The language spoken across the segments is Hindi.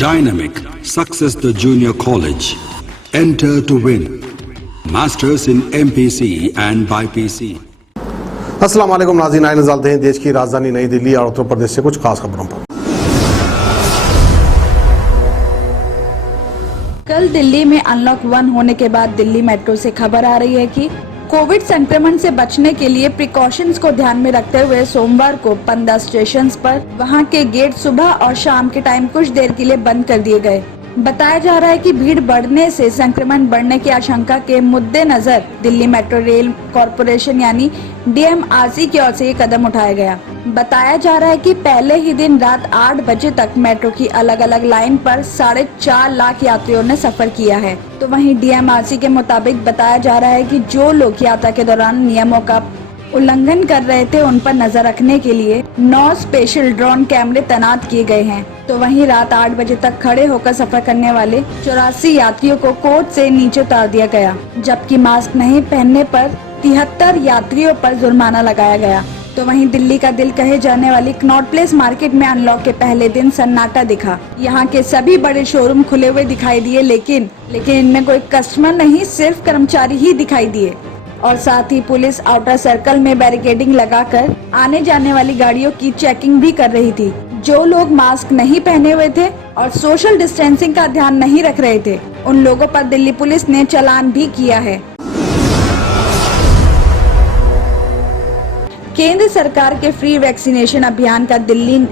Dynamic Success the Junior College. Enter to win. Masters in MPC and BPC. अस्सलाम वालेकुम नाज़रीन, आइए नज़र डालते हैं देश की राजधानी नई दिल्ली और उत्तर प्रदेश से कुछ खास खबरों पर। कल दिल्ली में अनलॉक 1 होने के बाद दिल्ली मेट्रो से खबर आ रही है कि कोविड संक्रमण से बचने के लिए प्रिकॉशंस को ध्यान में रखते हुए सोमवार को 15 स्टेशंस पर वहां के गेट सुबह और शाम के टाइम कुछ देर के लिए बंद कर दिए गए। बताया जा रहा है कि भीड़ बढ़ने से संक्रमण बढ़ने की आशंका के मद्देनजर दिल्ली मेट्रो रेल कॉरपोरेशन यानी DMRC की ओर से ये कदम उठाया गया। बताया जा रहा है कि पहले ही दिन रात 8 बजे तक मेट्रो की अलग अलग लाइन पर 4.5 लाख यात्रियों ने सफर किया है। तो वहीं DMRC के मुताबिक बताया जा रहा है कि जो लोग यात्रा के दौरान नियमों का उल्लंघन कर रहे थे उन पर नजर रखने के लिए 9 स्पेशल ड्रोन कैमरे तैनात किए गए हैं। तो वहीं रात 8 बजे तक खड़े होकर सफर करने वाले 84 यात्रियों को कोच से नीचे उतार दिया गया, जबकि मास्क नहीं पहनने पर 73 यात्रियों पर जुर्माना लगाया गया। तो वहीं दिल्ली का दिल कहे जाने वाली कनॉट प्लेस मार्केट में अनलॉक के पहले दिन सन्नाटा दिखा। यहाँ के सभी बड़े शोरूम खुले हुए दिखाई दिए, लेकिन इनमें कोई कस्टमर नहीं, सिर्फ कर्मचारी ही दिखाई दिए। और साथ ही पुलिस आउटर सर्कल में बैरिकेडिंग लगाकर आने जाने वाली गाड़ियों की चेकिंग भी कर रही थी। जो लोग मास्क नहीं पहने हुए थे और सोशल डिस्टेंसिंग का ध्यान नहीं रख रहे थे, उन लोगों पर दिल्ली पुलिस ने चालान भी किया है। केंद्र सरकार के फ्री वैक्सीनेशन अभियान का दिल्ली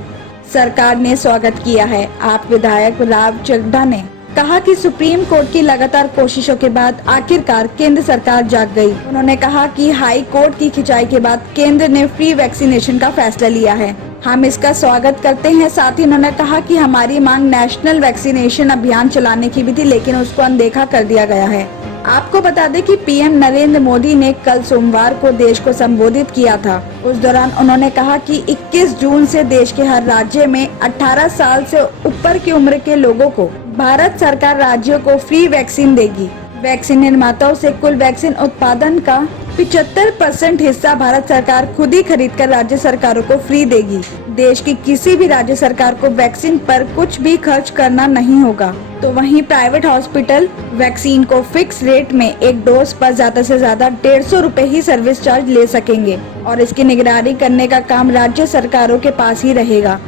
सरकार ने स्वागत किया है। आप विधायक राव चड्ढा ने कहा कि सुप्रीम कोर्ट की लगातार कोशिशों के बाद आखिरकार केंद्र सरकार जाग गई। उन्होंने कहा कि हाई कोर्ट की खिंचाई के बाद केंद्र ने फ्री वैक्सीनेशन का फैसला लिया है। हम इसका स्वागत करते हैं। साथ ही उन्होंने कहा कि हमारी मांग नेशनल वैक्सीनेशन अभियान चलाने की भी थी, लेकिन उसको अनदेखा कर दिया गया है। आपको बता दें कि पीएम नरेंद्र मोदी ने कल सोमवार को देश को संबोधित किया था। उस दौरान उन्होंने कहा कि 21 जून से देश के हर राज्य में 18 साल से ऊपर की उम्र के लोगों को भारत सरकार राज्यों को फ्री वैक्सीन देगी। वैक्सीन निर्माताओं से कुल वैक्सीन उत्पादन का 75% हिस्सा भारत सरकार खुद ही खरीदकर राज्य सरकारों को फ्री देगी। देश की किसी भी राज्य सरकार को वैक्सीन पर कुछ भी खर्च करना नहीं होगा। तो वहीं प्राइवेट हॉस्पिटल वैक्सीन को फिक्स रेट में एक डोज पर ज्यादा से ज्यादा 150 रुपए ही सर्विस चार्ज ले सकेंगे और इसकी निगरानी करने का काम राज्य सरकारों के पास ही रहेगा।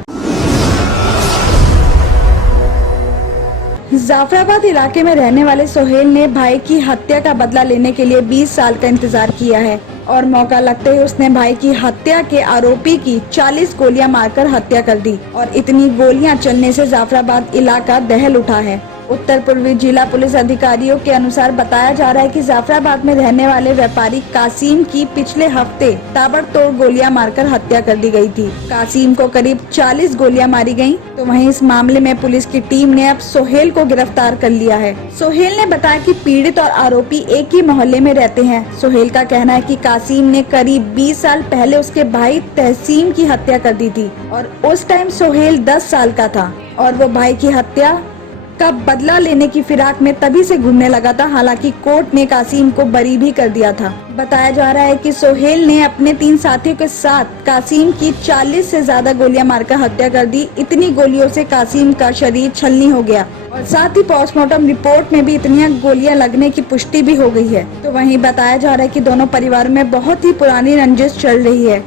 जाफराबाद इलाके में रहने वाले सोहेल ने भाई की हत्या का बदला लेने के लिए 20 साल का इंतजार किया है और मौका लगते ही उसने भाई की हत्या के आरोपी की 40 गोलियां मारकर हत्या कर दी और इतनी गोलियां चलने से जाफराबाद इलाका दहल उठा है। उत्तर पूर्वी जिला पुलिस अधिकारियों के अनुसार बताया जा रहा है कि जाफराबाद में रहने वाले व्यापारी कासिम की पिछले हफ्ते ताबड़तोड़ गोलियां मारकर हत्या कर दी गई थी। कासिम को करीब 40 गोलियां मारी गयी। तो वहीं इस मामले में पुलिस की टीम ने अब सोहेल को गिरफ्तार कर लिया है। सोहेल ने बताया कि पीड़ित और आरोपी एक ही मोहल्ले में रहते हैं। सोहेल का कहना है कि कासिम ने करीब 20 साल पहले उसके भाई तहसीम की हत्या कर दी थी और उस टाइम सोहेल 10 साल का था और वो भाई की हत्या का बदला लेने की फिराक में तभी से घूमने लगा था। हालांकि कोर्ट ने कासिम को बरी भी कर दिया था। बताया जा रहा है कि सोहेल ने अपने 3 साथियों के साथ कासिम की 40 से ज्यादा गोलियां मारकर हत्या कर दी। इतनी गोलियों से कासिम का शरीर छलनी हो गया और साथ ही पोस्टमार्टम रिपोर्ट में भी इतनी गोलियां लगने की पुष्टि भी हो गई है। तो वहीं बताया जा रहा है कि दोनों परिवारों में बहुत ही पुरानी रंजिश चल रही है।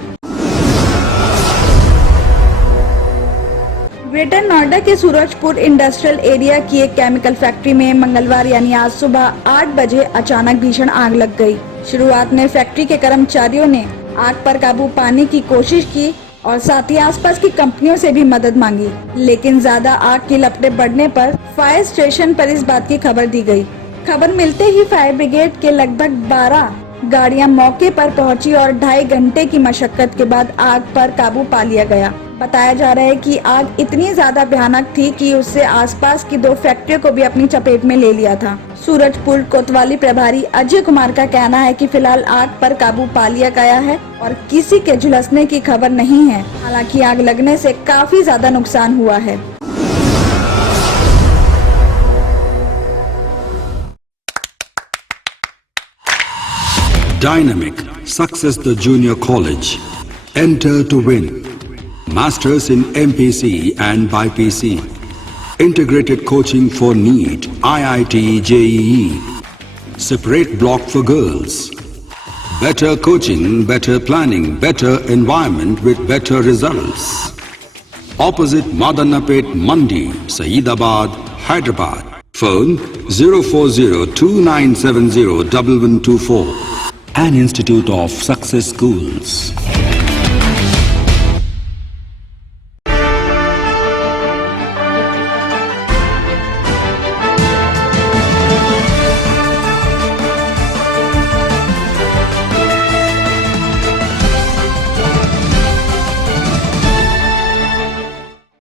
ग्रेटर नोएडा के सूरजपुर इंडस्ट्रियल एरिया की एक केमिकल फैक्ट्री में मंगलवार यानी आज सुबह 8 बजे अचानक भीषण आग लग गई। शुरुआत में फैक्ट्री के कर्मचारियों ने आग पर काबू पाने की कोशिश की और साथ ही आसपास की कंपनियों से भी मदद मांगी, लेकिन ज्यादा आग की लपटें बढ़ने पर फायर स्टेशन पर इस बात की खबर दी गई। खबर मिलते ही फायर ब्रिगेड के लगभग 12 गाड़ियां मौके पर पहुंची और 2.5 घंटे की मशक्कत के बाद आग पर काबू पा लिया गया। बताया जा रहा है कि आग इतनी ज्यादा भयानक थी कि उससे आसपास की 2 फैक्ट्रियों को भी अपनी चपेट में ले लिया था। सूरजपुर कोतवाली प्रभारी अजय कुमार का कहना है कि फिलहाल आग पर काबू पा लिया गया है और किसी के झुलसने की खबर नहीं है। हालांकि आग लगने से काफी ज्यादा नुकसान हुआ है। Dynamic Success the Junior College. Enter to win. Masters in MPC and BPC. integrated coaching for NEET, IIT, JEE, separate block for girls. Better coaching, better planning, better environment with better results. Opposite Madannapet Mandi, Saeedabad, Hyderabad. Phone 04029701124. An Institute of Success Schools.